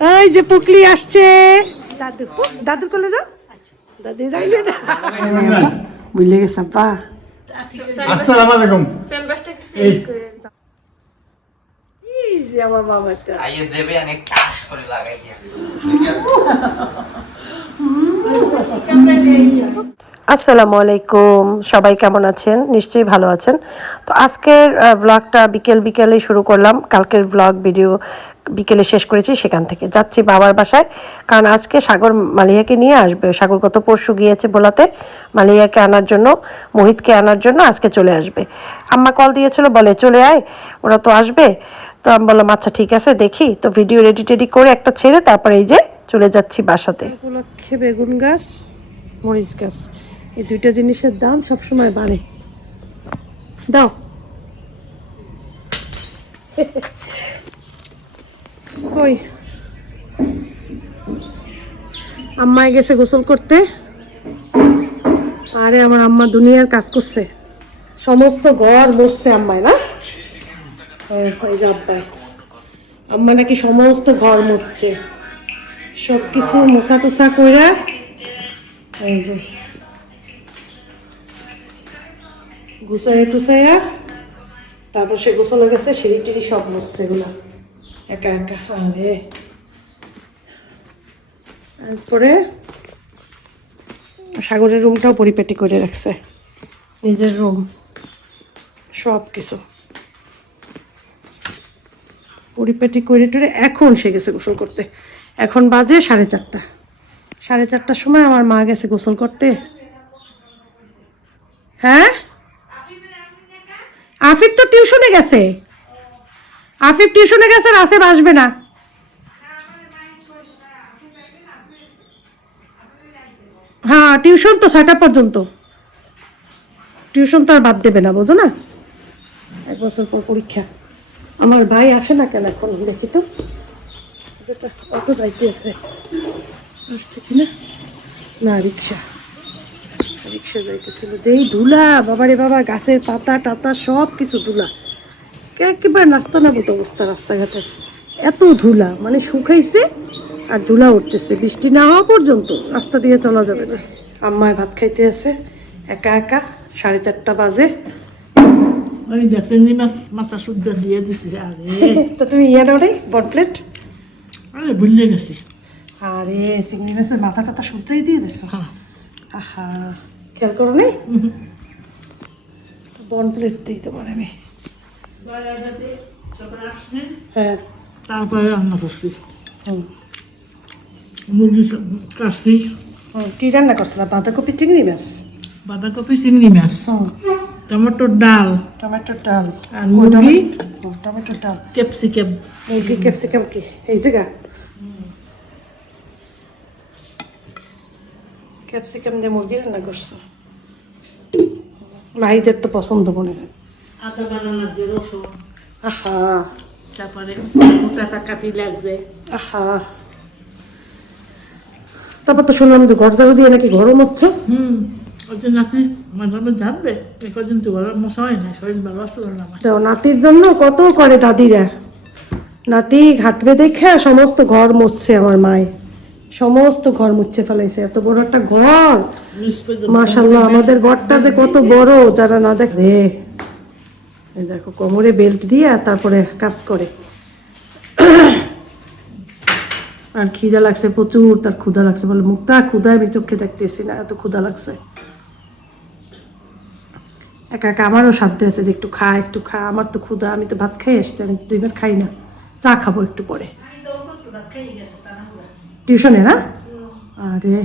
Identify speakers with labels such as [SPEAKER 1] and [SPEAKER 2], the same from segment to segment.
[SPEAKER 1] এই যে পুকলি আসছে। দাদু দাদুর কোলে যাও দাদি যাইবে না। বুঝলে গেছে আব্বা।
[SPEAKER 2] আসসালামু আলাইকুম।
[SPEAKER 1] আমার বাবাটা
[SPEAKER 3] আইয়ে দেবে অনেক কাশ করে লাগাই দিয়া
[SPEAKER 4] আসসালামু আলাইকুম। সবাই কেমন আছেন? নিশ্চয়ই ভালো আছেন। তো আজকের ব্লগটা বিকেল বিকেলে শুরু করলাম। কালকের ব্লগ ভিডিও বিকেলে শেষ করেছি, সেখান থেকে যাচ্ছি বাবার বাসায়। কারণ আজকে সাগর মালিয়াকে নিয়ে আসবে। সাগর গত পরশু গিয়েছে বোলাতে মালিয়াকে আনার জন্য, মোহিতকে আনার জন্য আজকে চলে আসবে। আম্মা কল দিয়েছিল, বলে, চলে আয়, ওরা তো আসবে। তো আমি বললাম আচ্ছা ঠিক আছে, দেখি। তো ভিডিও রেডি টেডি করে একটা ছেড়ে তারপরে এই যে চলে যাচ্ছি বাসাতে।
[SPEAKER 1] বেগুন গাছ, মরিচ গাছ। এই দুইটা জিনিসের দাম সবসময় বাড়ে। দাও। কই? আম্মায় গেছে গোসল করতে। আরে, আমার আম্মা দুনিয়ার কাজ করছে। সমস্ত ঘর বসছে আম্মায় না? আম্মা নাকি সমস্ত ঘর মুছছে। সব কিছু মোছা টোসা কইরা, এই যে। গুছাইয়া টুসাইয়া তারপর সে গোসলে গেছে, সিঁড়ি টিড়ি সব মুছছে এগুলা। একা একা, আরে। তারপরে সাগরের রুমটাও পরিপাটি করে রাখছে। নিজের রুম। সব কিছু পরিপাটি করে টুরে এখন সে গেছে গোসল করতে। এখন বাজে সাড়ে চারটা। সাড়ে চারটার সময় আমার মা গেছে গোসল করতে। হ্যাঁ? আফিফ তো টিউশনে গেছে। আফিফ টিউশনে গেছে আসে আসবে না। হ্যাঁ টিউশন তো ছয়টা পর্যন্ত। টিউশন তো আর বাদ দেবে না, বোঝো না? এক বছর পর পরীক্ষা। আমার ভাই আসে না কেন এখন, দেখি তো। যেটা অটো যাইতে আছে আসছে কিনা? না, রিক্সা। রিক্সা যাইতেছিল। যেই ধুলা বাবারে বাবা গাছের পাতা টাতা সব কিছু ধুলা। একেবারে নাস্তা না মতো অবস্থা রাস্তাঘাটে। এত ধুলা মানে শুকাইছে আর ধুলা উঠতেছে। বৃষ্টি না হওয়া পর্যন্ত রাস্তা দিয়ে চলা যাবে না। আম্মায় ভাত খাইতে আছে একা একা সাড়ে চারটা বাজে।
[SPEAKER 5] ওই দেখতে মাছ মাথা শুদ্ধ দিয়ে দিছি আরে।
[SPEAKER 1] তো তুমি ইয়ে নাও রে বট প্লেট?
[SPEAKER 5] আরে ভুলে গেছি।
[SPEAKER 1] আরে চিংড়ি মাছের মাথা টাথা সবটাই দিয়ে দিছো।
[SPEAKER 5] হ্যাঁ।
[SPEAKER 1] আহা। খেয়াল করো নি? বন প্লেট দিই তোমার আমি। হ্যাঁ।
[SPEAKER 5] তারপরে রান্না করছি। মুরগি কাটছি।
[SPEAKER 1] কি রান্না করছিলাম বাঁধাকপি চিংড়ি মাছ?
[SPEAKER 5] বাঁধাকপি চিংড়ি মাছ। টমেটোর ডাল।
[SPEAKER 1] টমেটোর ডাল।
[SPEAKER 5] আর মুরগি?
[SPEAKER 1] টমেটোর ডাল।
[SPEAKER 5] ক্যাপসিকাম।
[SPEAKER 1] মুরগি ক্যাপসিকাম কি? এই জায়গা? ক্যাপসিকাম দিয়ে মুরগি রান্না করছ। মাহিদের তো পছন্দ মনে হয়।
[SPEAKER 5] আদা বানানোর যে রসুন।
[SPEAKER 1] আহা।
[SPEAKER 5] তারপরে গোটাটা কাটি লাগছে।
[SPEAKER 1] আহা। তারপর তো শুনলাম যে ঘর ঝাড়ু দিয়ে নাকি ঘরও মচ্ছ
[SPEAKER 5] হুম ওই যে নাতি মাঝে মাঝে জানবে এ তো বড় মশা হয় না শরীর ভালো আসলো না আমার।
[SPEAKER 1] তো নাতির জন্য কত করে দাদিরা নাতি ঘাটবে দেখে সমস্ত ঘর মুছছে আমার মায় সমস্ত ঘর মুচ্ছে ফেলাইছে এত বড় একটা ঘর। মাশাল্লাহ আমাদের ঘরটা যে কত বড় যারা না দেখ রে। দেখো কোমরে বেল্ট দিয়ে তারপরে কাজ করে। আর খিদা লাগছে প্রচুর তার ক্ষুধা লাগছে বলে মুখটা ক্ষুধা আমি চোখে দেখতেছি না এত ক্ষুধা লাগছে। একা একা আমারও সাধ্য আছে যে একটু খা একটু খা আমার তো ক্ষুধা আমি তো ভাত খাই আসছি আমি দুইবার খাই না। চা খাব একটু পরে। টিউশনে না? আরে।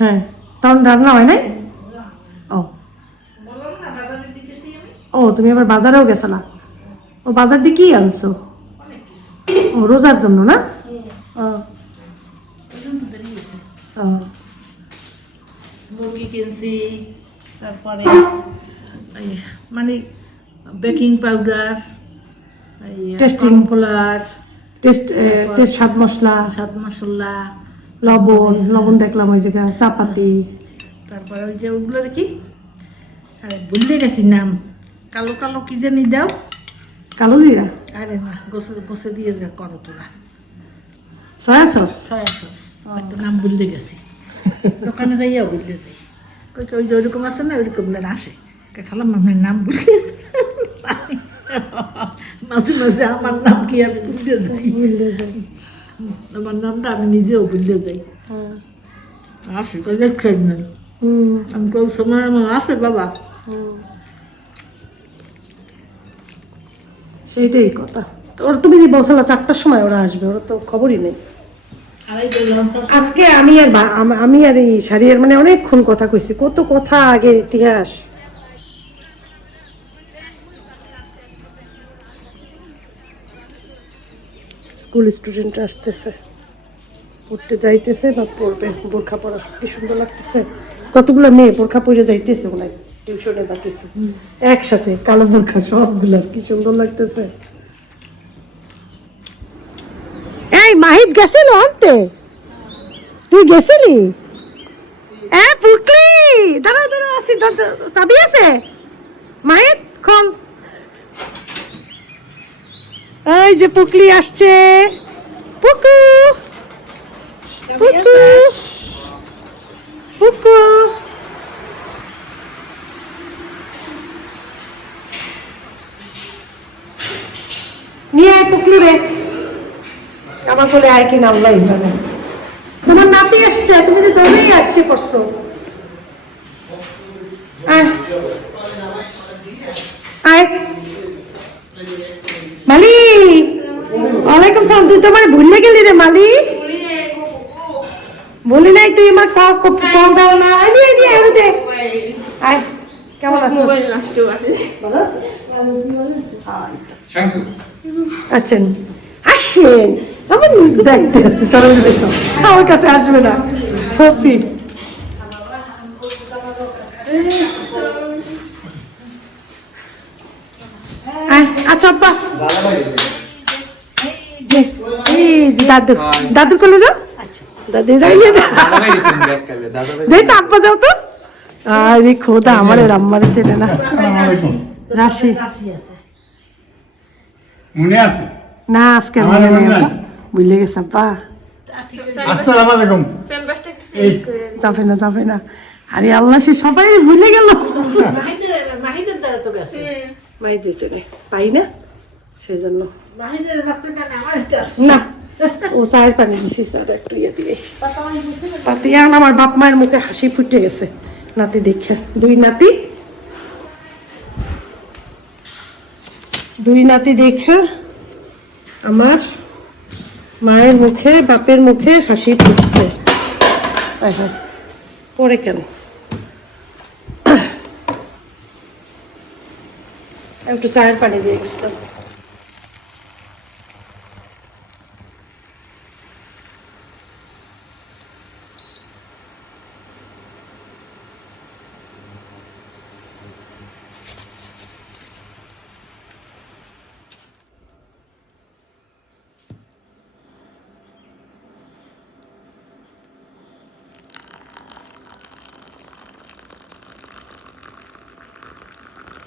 [SPEAKER 1] হ্যাঁ। তখন রান্না হয় নাই? ও। ও তুমি আবার বাজারেও গেছলা ও বাজার দিয়ে কি আনছো? ও রোজার জন্য না? ও,
[SPEAKER 5] মুরগি কিনছি তারপরে মানে বেকিং পাউডার
[SPEAKER 1] Testing.
[SPEAKER 5] পোলার
[SPEAKER 1] টেস্ট এ, টেস্ট স্বাদ মশলা।
[SPEAKER 5] স্বাদ মশলা।
[SPEAKER 1] লবণ লবণ দেখলাম ওই জায়গায় চাপাতি।
[SPEAKER 5] তারপরে ওই যে ওগুলোর কি? আরে ভুলে গেছি নাম। কালো কালো কি জানি দাও?
[SPEAKER 1] কালো জিরা?
[SPEAKER 5] আরে না গোসে গোসে দিয়ে করো তোরা।
[SPEAKER 1] Soya sauce?
[SPEAKER 5] Soya sauce. একটা নাম ভুলতে গেছি। দোকানে যাইয়া ভুলতে যাই। কই কই যে ওইরকম আছে না ওইরকম যেন আসে। খালাম আপনার নাম ভুলে মাঝে মাঝে আমার নাম কি আমি ভুলতে যাই? আমার নামটা আমি নিজেও ভুলতে যাই। আসে কই দেখছেন না আমি কোন সময় আমার আসে বাবা।
[SPEAKER 1] সেইটাই কথা। ওরা তুমি যে বলছিলা চারটার সময় ওরা আসবে ওরা তো খবরই নেই। আজকে আমি আর আমি আর এই শাড়িয়ার মানে অনেকক্ষণ কথা কইছি কত কথা আগে ইতিহাস। স্কুল স্টুডেন্ট আসতেছে। পড়তে যাইতেছে বা পড়বে। বোরখা পড়া কি সুন্দর লাগতেছে। কতগুলো মেয়ে বোরখা পরে যাইতেছে মনে হয়। টিউশনে বা কিছু। একসাথে কালো বোরখা সবগুলো, কি সুন্দর লাগতেছে। এই, মাহিত গেছিল আনতে? তুই গেছিলি? দাঁড়াও দাঁড়াও, আসি চাবি আছে? মাহিত, খোল। এই যে পুকলি আসছে। পুকু! পুকু! পুকু! নিয়ে আয় পুকলু রে। আমার বলে আয় কি নাম লাই জানে। তোমার নাতি আসছে, তুমি তো দৌড়েই আসছে, পড়ছো আয় আয় মালি ওয়ালাইকুম সালাম তুই তো আমার ভুলে গেলি রে মালি। বলি নাই তুই আমার কল কল দাও না। দিয়ে দিয়ে দে। আয় কেমন আছো?
[SPEAKER 2] মোবাইল নষ্ট আছে?
[SPEAKER 1] ভালো আছো
[SPEAKER 3] শঙ্কু
[SPEAKER 1] আছেন আসেন। আমার দেখতে আছে চরম দেখো আমার কাছে আসবে না। সত্যি। আচ্ছা আব্বা। যে, যে দাদু দাদু কোলে যাও। দাদি যাইলে দেখ তো আব্বা যাও তো। আরে খোদা আমার রাম্মারে চেনে না। রাশি।
[SPEAKER 6] মনে আছে?
[SPEAKER 1] না আজকে মনে নেই। ভুলে গেছে আব্বা।
[SPEAKER 6] আসসালামু আলাইকুম।
[SPEAKER 1] যাবে না যাবে না। আরে আল্লাহ সে সবাই ভুলে গেল।
[SPEAKER 5] মাহিদের মাহিদের দ্বারা তো গেছে।
[SPEAKER 1] মাই দিয়েছে রে পাই না? সেই জন্য
[SPEAKER 5] মাহিদের রাখতে জানে আমার এটা
[SPEAKER 1] না। ও চায়ের পানি দিছি স্যার একটু ইয়ে দিয়ে। আমার বাপ মায়ের মুখে হাসি ফুটে গেছে। নাতি দেখে, দুই নাতি। দুই নাতি দেখে আমার মায়ের মুখে বাপের মুখে হাসি ফুটছে। পরে কেন? একটু চায়ের পানি দিয়ে গেছিলাম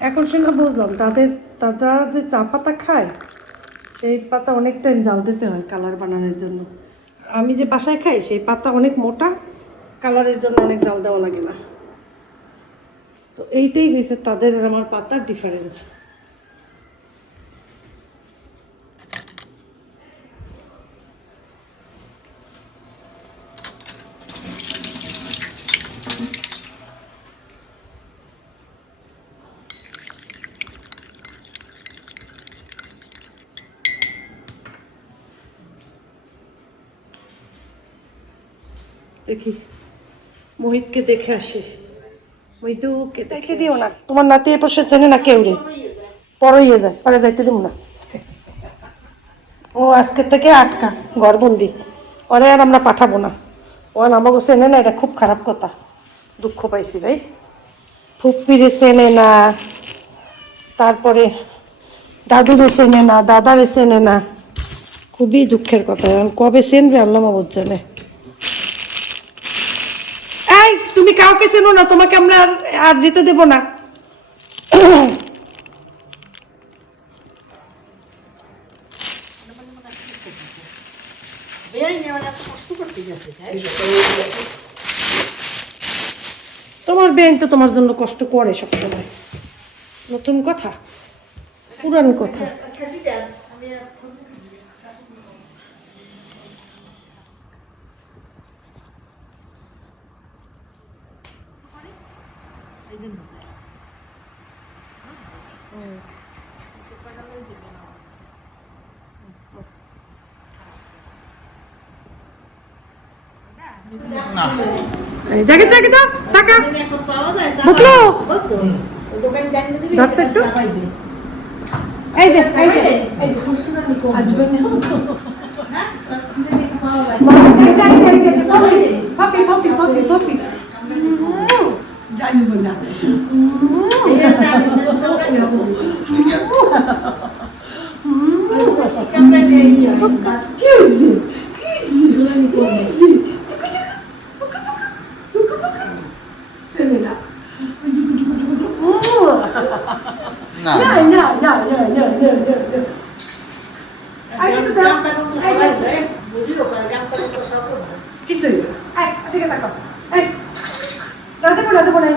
[SPEAKER 1] এখন শুনে বুঝলাম, তাদের, তারা যে চা পাতা খায়, সেই পাতা অনেক টাইম জাল দিতে হয় কালার বানানোর জন্য। আমি যে বাসায় খাই, সেই পাতা অনেক মোটা, কালারের জন্য অনেক জাল দেওয়া লাগে না। তো এইটাই হয়েছে তাদের আর আমার পাতার ডিফারেন্স দেখি। মোহিতকে দেখে আসি। মহিতুকে দেখে দিও না। তোমার নাতি এ পাশে চেনে না কেউ রে পরইয়ে যায় পরে যাইতে দিব না। ও আজকে থেকে আটকা ঘরবন্দি। ওরে আর আমরা পাঠাবো না। ও আমাকে চেনে না এটা খুব খারাপ কথা। দুঃখ পাইছি ভাই ফুপিরে চেনে না। তারপরে দাদুরে চেনে না দাদারে চেনে না। খুবই দুঃখের কথা। কবে চেনবে আল্লাহ মাবুদ জানে এই তুমি কাউকে চেনো না, তোমাকে আমরা আর- যেতে দেব না। তোমার ব্যাংক তো তোমার জন্য কষ্ট করে সবসময়। নতুন কথা, পুরান কথা। দেখে দেখে দাও টাকা। বুকলো। ধরতে একটু। এই যে এই যে।
[SPEAKER 5] জানি
[SPEAKER 1] বলা। কিছুই
[SPEAKER 3] না।
[SPEAKER 1] আয় এদিকে তাকাও। আয় না
[SPEAKER 3] দেখো
[SPEAKER 1] না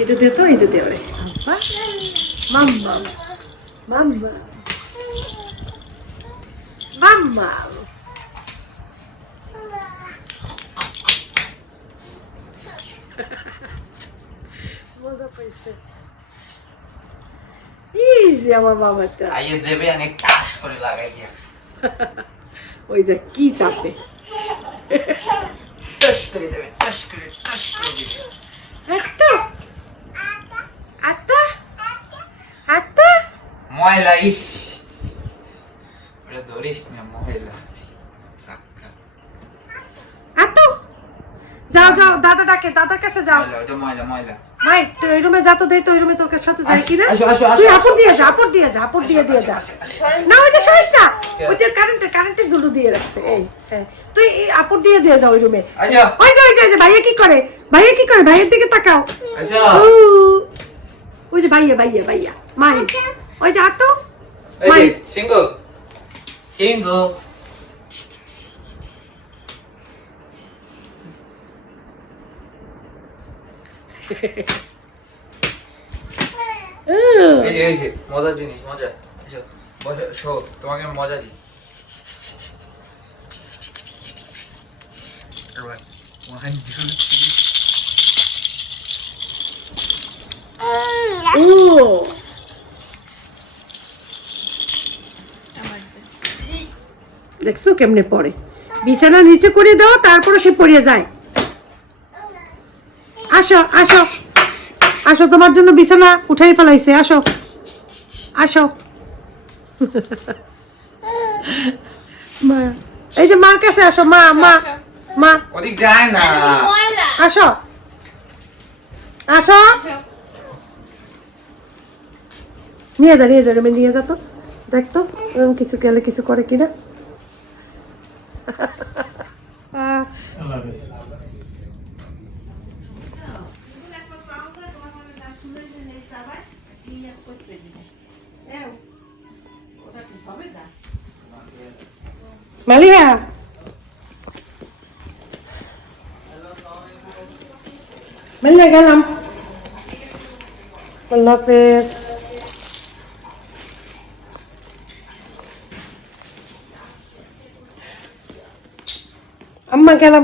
[SPEAKER 1] এটা দে তো এটা দে ওরে। মাম্মা। মাম্মা। মাম্মা। ইজি আমার বাবাটা।
[SPEAKER 3] আইয়ে দেবে অনেক টাস করে লাগাই দিয়া।
[SPEAKER 1] ওই যে কি চাপে?
[SPEAKER 3] টাস করে দেবে টাস করে টাস করে দেবে।
[SPEAKER 1] একটা আত্মা আত্মা
[SPEAKER 3] ময়লা ইস। ওটা ধরিস না ময়লা।
[SPEAKER 1] যাও যাও দাদা ডাকে দাদার কাছে যাও।
[SPEAKER 3] ময়লা ময়লা।
[SPEAKER 1] ভাই তুই ওই রুমে যা তো দেই তো ওই রুমে তোর সাথে যাই
[SPEAKER 3] আসো,
[SPEAKER 1] কি না
[SPEAKER 3] আসো, আসো, আসো,
[SPEAKER 1] তুই আপর দিয়ে যা আপর দিয়ে যা আপর দিয়ে দিয়ে যা। না ওইটা সরিস না। ওইটা কারেন্টের কারেন্টের জুলু দিয়ে রাখছে এই হ্যাঁ তুই এই আপর দিয়ে দিয়ে যা ওই রুমে।
[SPEAKER 3] আচ্ছা
[SPEAKER 1] ওই যে ওই যে, ভাইয়া কি করে? ভাইয়া কি করে? ভাইয়ের দিকে তাকাও।
[SPEAKER 3] আচ্ছা
[SPEAKER 1] ওই যে ভাইয়া ভাইয়া ভাইয়া মাই। ওই যে আতো। মাই।
[SPEAKER 3] সিংহ। সিংহ। তোমাকে মজা.
[SPEAKER 1] দেখছ কেমনে পড়ে? বিছানা নিচে করে দাও তারপরে সে পড়ে যায়। আসো আসো। আসো তোমার জন্য বিছানা উঠাই ফেলাইছে আসো। আসো। মা এই যে মার কাছে আসো মা মা মা।
[SPEAKER 3] ওদিক যায় না।
[SPEAKER 1] আসো। আসো। নিয়ে যা নিয়ে যা রুমে নিয়ে যা তো। দেখ তো এরকম কিছু গেলে কিছু করে কিনা। আহ, মালিয়া মালিয়া গেলাম আল্লাহ হাফেজ আম্মা গেলাম